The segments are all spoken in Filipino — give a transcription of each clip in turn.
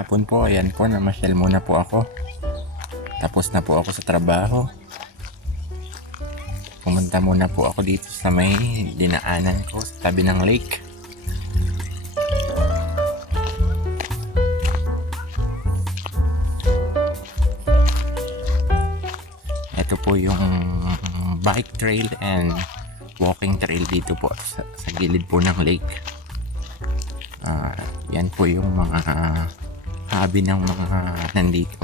hapon po. Ayan po, namasyal muna po ako. Tapos na po ako sa trabaho. Pumunta muna po ako dito sa may dinaanan ko sa tabi ng lake. Ito po yung bike trail and walking trail dito po sa gilid po ng lake. Yan po yung mga hobby ng mga nandito,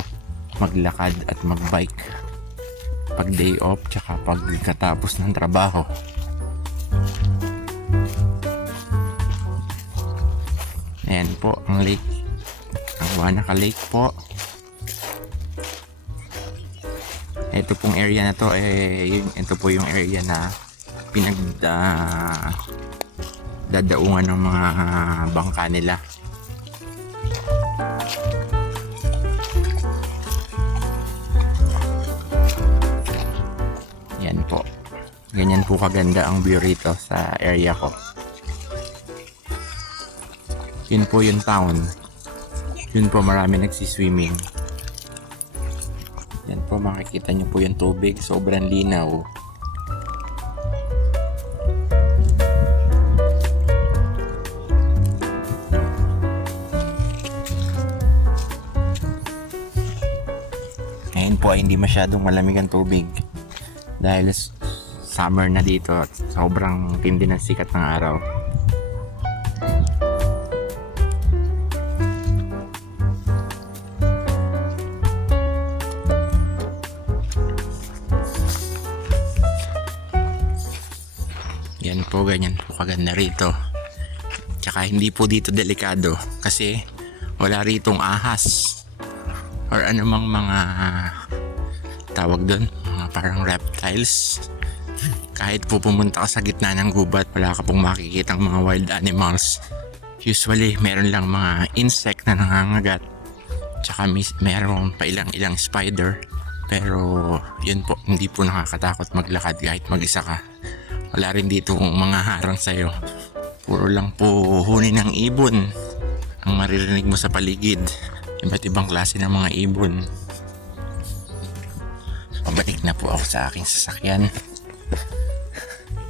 maglakad at magbike pag day off tsaka pag katapos ng trabaho. Ayan po ang lake, ang Wanaka Lake po. Ito pong area na to, ito po yung area na dadaungan ng mga bangka nila. Yan po, ganyan po kaganda ang view rito sa area ko. Yun po yung town, yun po marami nagsiswimming. Yan po, makikita nyo po yung tubig, sobrang linaw. Ngayon po ay hindi masyadong malamig ang tubig dahil summer na dito at sobrang tindi ng sikat ng araw. Yan po, ganyan po kaganda rito. Tsaka hindi po dito delikado kasi wala ritong ahas or anumang mga tawag doon, mga parang reptiles. Kahit po pumunta ka sa gitna ng gubat, wala ka pong makikitang mga wild animals. Usually meron lang mga insect na nangangagat, tsaka meron pa ilang spider. Pero yun po, hindi po nakakatakot maglakad kahit mag-isa ka. Wala rin dito mga harang sa'yo. Puro lang po huni ng ibon ang maririnig mo sa paligid. Iba't ibang klase ng mga ibon. Pabalik na po ako sa aking sasakyan.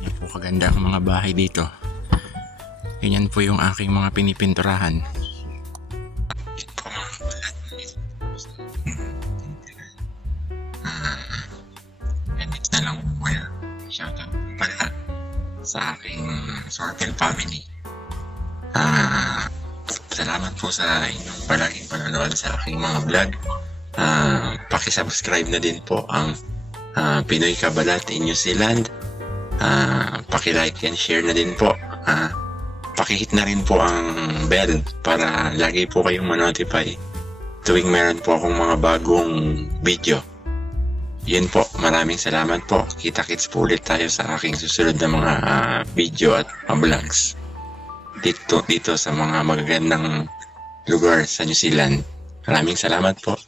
Yan po kaganda ang mga bahay dito. Ganyan po yung aking mga pinipinturahan. Edit na lang po kaya. Shoutout pala sa aking Circle family. Salamat po sa inyong palaging panonood sa aking mga vlog. Paki-subscribe na din po ang Pinoy Kabalat in New Zealand. Paki-like and share na din po. Paki-hit na rin po ang bell para lagi po kayong ma-notify tuwing meron po akong mga bagong video. Yun po, maraming salamat po. Kita-kits po ulit tayo sa aking susunod na mga video at vlogs dito sa mga magagandang lugar sa New Zealand. Maraming salamat po.